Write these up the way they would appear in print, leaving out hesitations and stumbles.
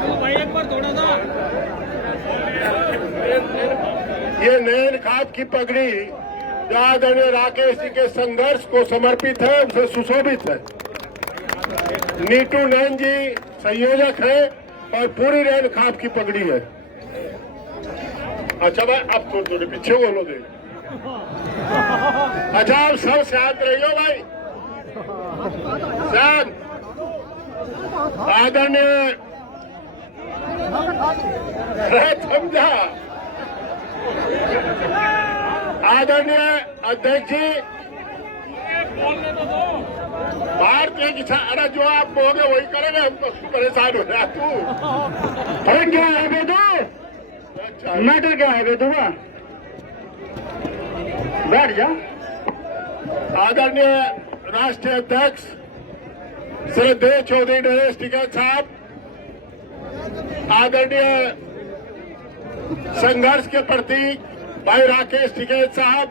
भाई एक बार थोड़ा सा ये नयन खाप की पगड़ी जो आदरणीय राकेश जी के संघर्ष को समर्पित है, उसे सुशोभित है। नीटू नयन जी संयोजक है और पूरी नयन खाप की पगड़ी है। अच्छा भाई आप थोड़े पीछे बोलो दे। अच्छा आप सब शांत रहियो भाई, शांत। आदरणीय समझा आदरणीय अध्यक्ष जी, भारतीय किसान, अरे जो आप बोलोगे वही करेंगे, हम तो परेशान हो रहे। तू अरे क्या है बेटू, मैटर क्या है बेटू, बैठ जा। आदरणीय राष्ट्रीय अध्यक्ष श्री देव चौधरी नरेश टिकैत साहब, आदरणीय संघर्ष के प्रतीक भाई राकेश टिकैत साहब,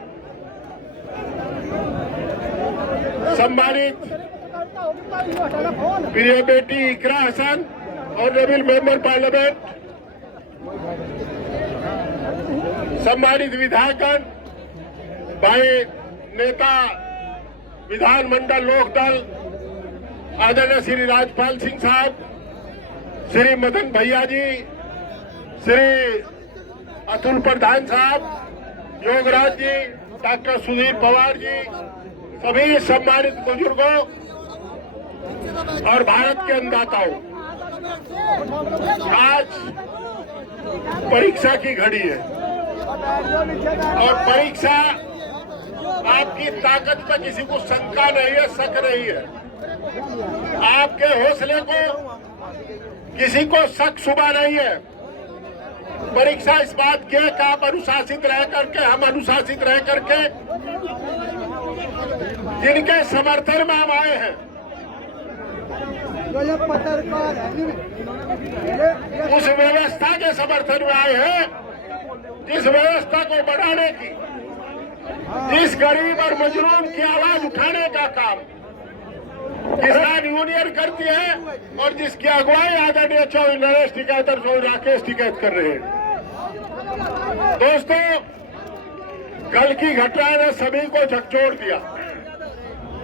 सम्मानित प्रिय बेटी इकरा हसन और नबील मेंबर पार्लियामेंट, सम्मानित विधायकगण, भाई नेता विधानमंडल लोकदल आदरणीय श्री राजपाल सिंह साहब, श्री मदन भैया जी, श्री अतुल प्रधान साहब, योगराज जी, डॉक्टर सुधीर पवार जी, सभी सम्मानित बुजुर्गों और भारत के अन्नदाताओं, आज परीक्षा की घड़ी है और परीक्षा आपकी ताकत का किसी को शंका नहीं है, शक नहीं है। आपके हौसले को किसी को शक शुबा नहीं है। परीक्षा इस बात की है कि आप अनुशासित रह करके, हम अनुशासित रह करके जिनके समर्थन में हम आए हैं, उस व्यवस्था के समर्थन में आए हैं जिस व्यवस्था को बढ़ाने की, जिस गरीब और मजलूम की आवाज उठाने का काम किसान यूनियन करती है और जिसकी अगुवाई आदरणीय चौधरी नरेश टिकैत और चौधरी राकेश टिकैत कर रहे हैं। दोस्तों, कल की घटना ने सभी को झकझोर दिया।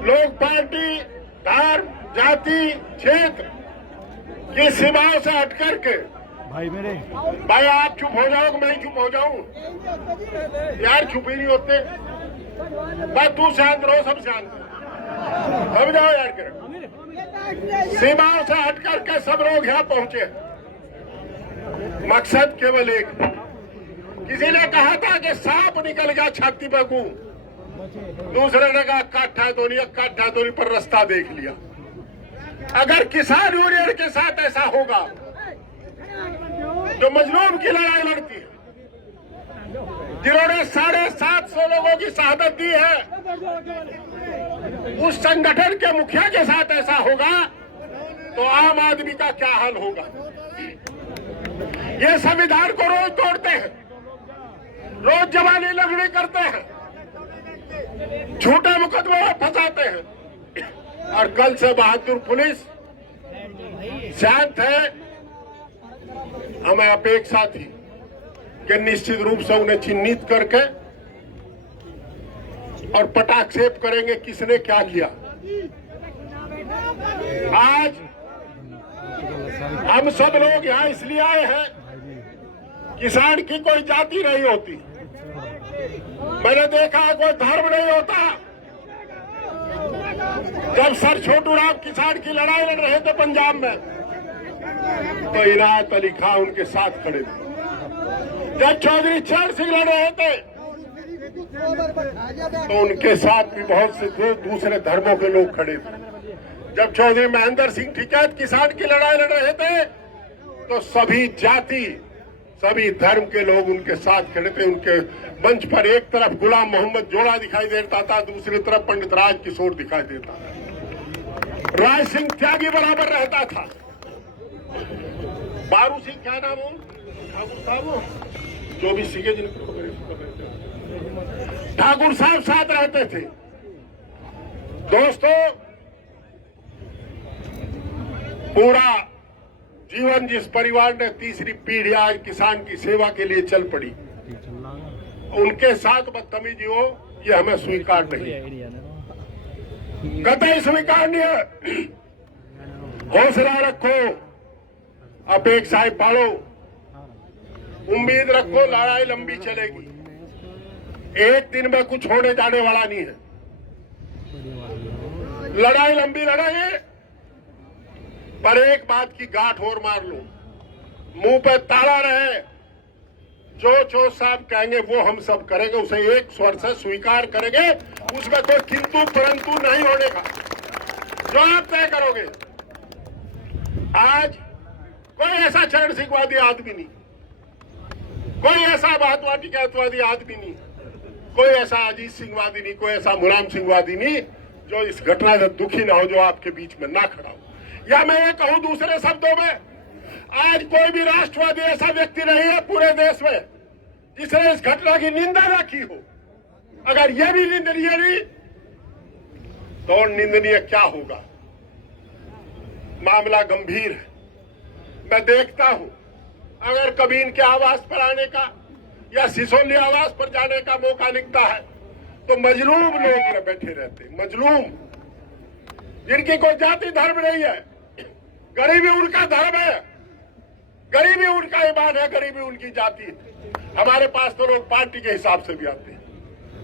लोग पार्टी, धर्म, जाति, क्षेत्र की सीमाओं से हट करके, भाई आप चुप हो जाओ, मैं चुप हो जाऊं, यार चुप ही नहीं होते। बस तू शांत रहो, सब शांत हो जाओ यार कर। सीमाओं से हट करके सब लोग यहाँ पहुंचे, मकसद केवल एक। किसी ने कहा था कि सांप निकल गया छाती पे गूं, दूसरे ने कहा काठा धोनी पर रास्ता देख लिया। अगर किसान यूनियन के साथ ऐसा होगा जो मजलूम की लड़ाई लड़ती है, जिन्होंने 750 लोगों की शहादत दी है, उस संगठन के मुखिया के साथ ऐसा होगा तो आम आदमी का क्या हाल होगा। ये संविधान को रोज तोड़ते हैं, रोज जवानी लगड़ी करते हैं, झूठे मुकदमे में फंसाते हैं। और कल से बहादुर पुलिस शांत है। हमें अपेक्षा थी कि निश्चित रूप से उन्हें चिन्हित करके और पटाक्षेप करेंगे किसने क्या किया। आज हम सब लोग यहाँ इसलिए आए हैं, किसान की कोई जाति नहीं होती, मैंने देखा कोई धर्म नहीं होता। जब सर छोटू राम किसान की लड़ाई लड़ रहे थे पंजाब में, तो इनायत अली खान उनके साथ खड़े थे। जब चौधरी चरण सिंह लड़ रहे थे तो उनके साथ भी बहुत से दूसरे धर्मों के लोग खड़े थे। जब चौधरी महेंद्र सिंह टिकैत किसान की लड़ाई लड़ रहे थे तो सभी जाति, सभी धर्म के लोग उनके साथ खड़े थे। उनके मंच पर एक तरफ गुलाम मोहम्मद जोड़ा दिखाई देता था, दूसरी तरफ पंडित राज किशोर दिखाई देता था। राज सिंह त्यागी बराबर रहता था। बारू सिंह क्या नाम हो, ठाकुर साहब जो भी सीखे जिनको ठाकुर साहब साथ रहते थे। दोस्तों, पूरा जीवन जिस परिवार ने तीसरी पीढ़ी आज किसान की सेवा के लिए चल पड़ी, उनके साथ बदतमीजी हो ये हमें स्वीकार नहीं, कतई स्वीकार्य है। हौसला रखो, अपेक्षाएं पालो, उम्मीद रखो, लड़ाई लंबी चलेगी, एक दिन में कुछ होने जाने वाला नहीं है। लड़ाई लंबी लड़ाई, पर एक बात की गांठ और मार लो, मुंह पे ताला रहे, जो साहब कहेंगे वो हम सब करेंगे, उसे एक स्वर से स्वीकार करेंगे, उसमें कोई किंतु परंतु नहीं होने का, जो आप तय करोगे। आज कोई ऐसा चरण सिंहवादी आदमी नहीं, कोई ऐसा महात्मावादी कहतवादी आदमी नहीं, कोई ऐसा अजीत सिंहवादी नहीं, कोई ऐसा मुलायम सिंहवादी नहीं जो इस घटना से दुखी ना हो, जो आपके बीच में ना खड़ा हो। या मैं ये कहूं दूसरे शब्दों में, आज कोई भी राष्ट्रवादी ऐसा व्यक्ति नहीं है पूरे देश में जिसने इस घटना की निंदा ना की हो। अगर यह भी निंदनीय नहीं तो निंदनीय क्या होगा। मामला गंभीर है। मैं देखता हूं, अगर कभी इनके आवास पर आने का या सिसोली आवास पर जाने का मौका मिलता है तो मजलूम लोग बैठे रहते, मजलूम जिनकी कोई जाति धर्म नहीं है, गरीबी उनका धर्म है, गरीबी उनका ईमान है, गरीबी उनकी जाति है। हमारे पास तो लोग पार्टी के हिसाब से भी आते हैं,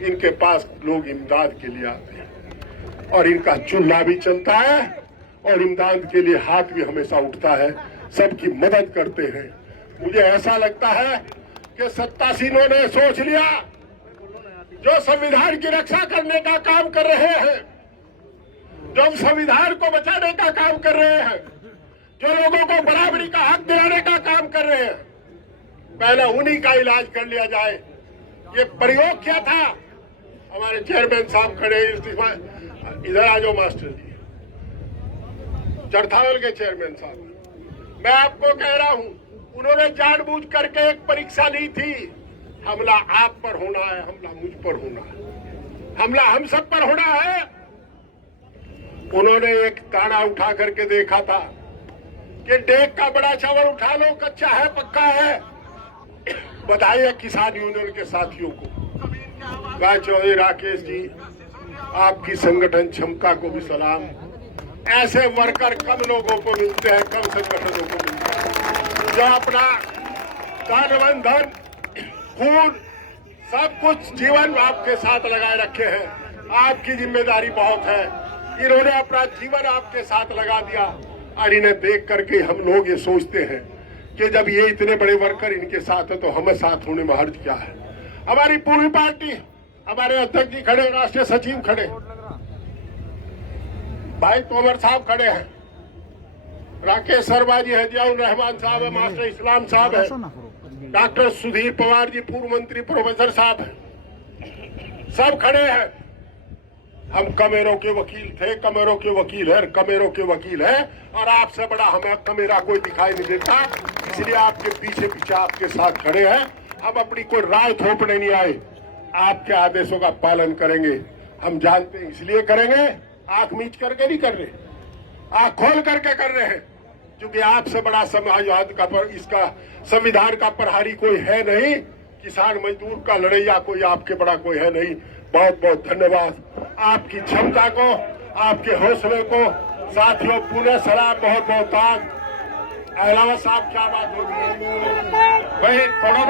इनके पास लोग इमदाद के लिए आते हैं और इनका चूल्हा भी चलता है और इमदाद के लिए हाथ भी हमेशा उठता है, सबकी मदद करते हैं। मुझे ऐसा लगता है कि सत्तासीनों ने सोच लिया, जो संविधान की रक्षा करने का काम कर रहे हैं, जो संविधान को बचाने का काम कर रहे हैं, जो लोगों को बराबरी का हक दिलाने का काम कर रहे हैं, पहले उन्हीं का इलाज कर लिया जाए। ये प्रयोग क्या था। हमारे चेयरमैन साहब खड़े, इधर आ जाओ मास्टर जी, चरथावल के चेयरमैन साहब, मैं आपको कह रहा हूं, उन्होंने जानबूझ करके एक परीक्षा ली थी। हमला आप पर होना है, हमला मुझ पर होना है, हमला हम सब पर होना है। उन्होंने एक ताना उठा करके देखा था कि डेग का बड़ा चावल उठा लो, कच्चा है पक्का है। बधाई है किसान यूनियन के साथियों को। गाय चौधरी राकेश जी, आपकी संगठन क्षमता को भी सलाम। ऐसे वर्कर कम लोगों को मिलते हैं, कम संगठनों को मिलते हैं, जो अपना तन धन खून सब कुछ जीवन आपके साथ लगाए रखे हैं। आपकी जिम्मेदारी बहुत है, इन्होंने अपना जीवन आपके साथ लगा दिया और इन्हें देख करके हम लोग ये सोचते हैं कि जब ये इतने बड़े वर्कर इनके साथ है तो हमें साथ होने में हर्ज क्या है। हमारी पूरी पार्टी, हमारे अध्यक्ष जी खड़े, राष्ट्रीय सचिव खड़े, भाई तोमर साहब खड़े हैं, राकेश शर्मा जी है, जियाउर रहमान साहब है, मास्टर इस्लाम साहब है, डॉक्टर सुधीर पवार जी पूर्व मंत्री प्रोफेसर साहब हैं, सब खड़े हैं। हम कमेरों के वकील थे, कमेरों के वकील है, कमेरों के वकील है और आपसे बड़ा हमें कमेरा कोई दिखाई नहीं देता, इसलिए आपके पीछे पीछे आपके साथ खड़े हैं। हम अपनी कोई राय थोपने नहीं आए, आपके आदेशों का पालन करेंगे। हम जानते हैं इसलिए करेंगे, आंख मीच करके नहीं कर रहे, आंख खोल करके कर रहे हैं, क्योंकि आपसे बड़ा समाजवाद का पर इसका संविधान का प्रहारी कोई है नहीं, किसान मजदूर का लड़ैया कोई आपके बड़ा कोई है नहीं। बहुत बहुत धन्यवाद आपकी क्षमता को, आपके हौसले को। साथियों पुनः सलाम, बहुत बहुत धन्यवाद। अलावा साहब क्या बात होगी, वही थोड़ा